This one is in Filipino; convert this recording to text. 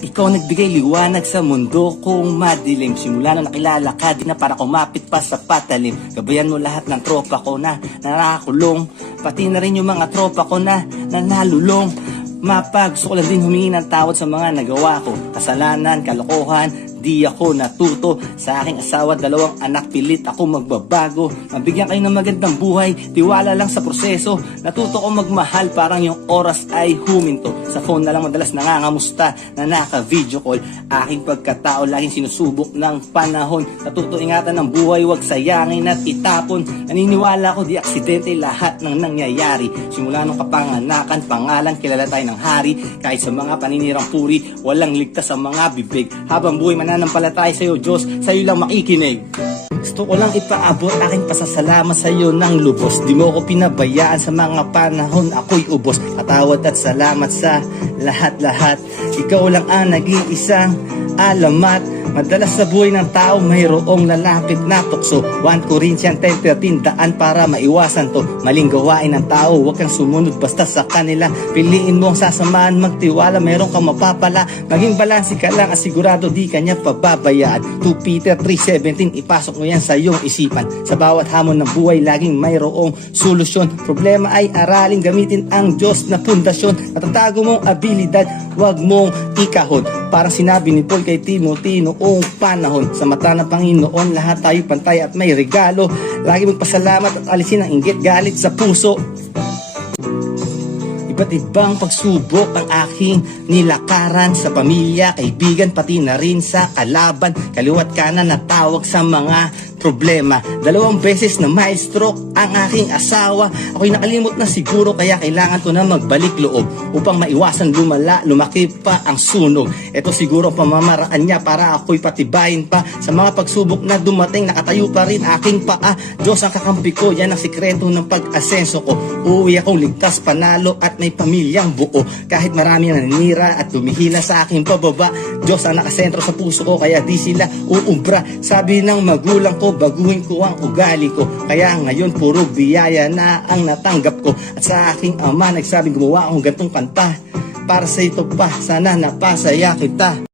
Ikaw nagbigay liwanag sa mundo kong madilim. Simula nung nakilala ka, di na para kumapit pa sa patalim. Gabayan mo lahat ng tropa ko na nakakulong, pati na rin yung mga tropa ko na nalulong. Gusto ko lang din humingi ng tawad sa mga nagawa ko. Kasalanan, kalokohan, di ako natuto. Sa aking asawa, 2 anak, pilit ako magbabago. Mabigyan kayo ng magandang buhay, tiwala lang sa proseso. Natuto ko magmahal, parang yung oras ay huminto. Sa phone na lang madalas nangangamusta, na naka-video call. Aking pagkatao, laging sinusubok ng panahon. Natuto ingatan ng buhay, wag sayangin at itapon. Naniniwala ko di aksidente lahat ng nangyayari. Simula nung kapanganakan, pangalan, kilala tayo ng hari. Kahit sa mga paninirang puri, walang ligtas sa mga bibig. Habang buhay mananampalataya sa'yo, Diyos, sa'yo lang makikinig. Gusto ko lang ipaabot aking pasasalamat sa iyo ng lubos. Di mo ko pinabayaan sa mga panahon, ako'y ubos. Patawad at salamat sa lahat-lahat. Ikaw lang ang nag-iisang alamat. Madalas sa buhay ng tao mayroong lalapit na tukso. 1 Corinthians 10:13, daan para maiwasan to. Maling gawain ng tao, huwag kang sumunod basta sa kanila. Piliin mo ang sasamaan, magtiwala, meron kang mapapala. Maging balansi ka lang, asigurado di kanya pababayaan. 2 Peter 3:17, ipasok mo yan sa iyong isipan. Sa bawat hamon ng buhay, laging mayroong solusyon. Problema ay aralin, gamitin ang Diyos na pundasyon. Matatago mong abilidad, huwag mong ikahon. Parang sinabi ni Paul kay Timothy noong panahon, sa mata ng Panginoon lahat tayo pantay at may regalo. Lagi magpasalamat at alisin ang inggit, galit sa puso. Iba't ibang pagsubok ang aking nilakaran, sa pamilya, kaibigan, pati na rin sa kalaban. Kaliwat kanan na tawag sa mga problema. 2 beses na ma-stroke ang aking asawa. Ako'y nakalimot na siguro, kaya kailangan ko na magbalik loob upang maiwasan lumaki pa ang sunog. Ito siguro ang pamamaraan niya para ako'y patibayin pa. Sa mga pagsubok na dumating, nakatayo pa rin aking paa. Diyos ang kakampi ko, yan ang sikreto ng pag-asenso ko. Uuwi akong ligtas, panalo at may pamilyang buo. Kahit marami na nanira at tumihila sa aking pababa, Diyos ang nakasentro sa puso ko, kaya di sila uumbra. Sabi ng magulang ko, baguhin ko ang ugali ko. Kaya ngayon puro biyaya na ang natanggap ko. At sa aking ama nagsabing gumawa akong gantong kanta. Para sa ito pa, sana napasaya kita.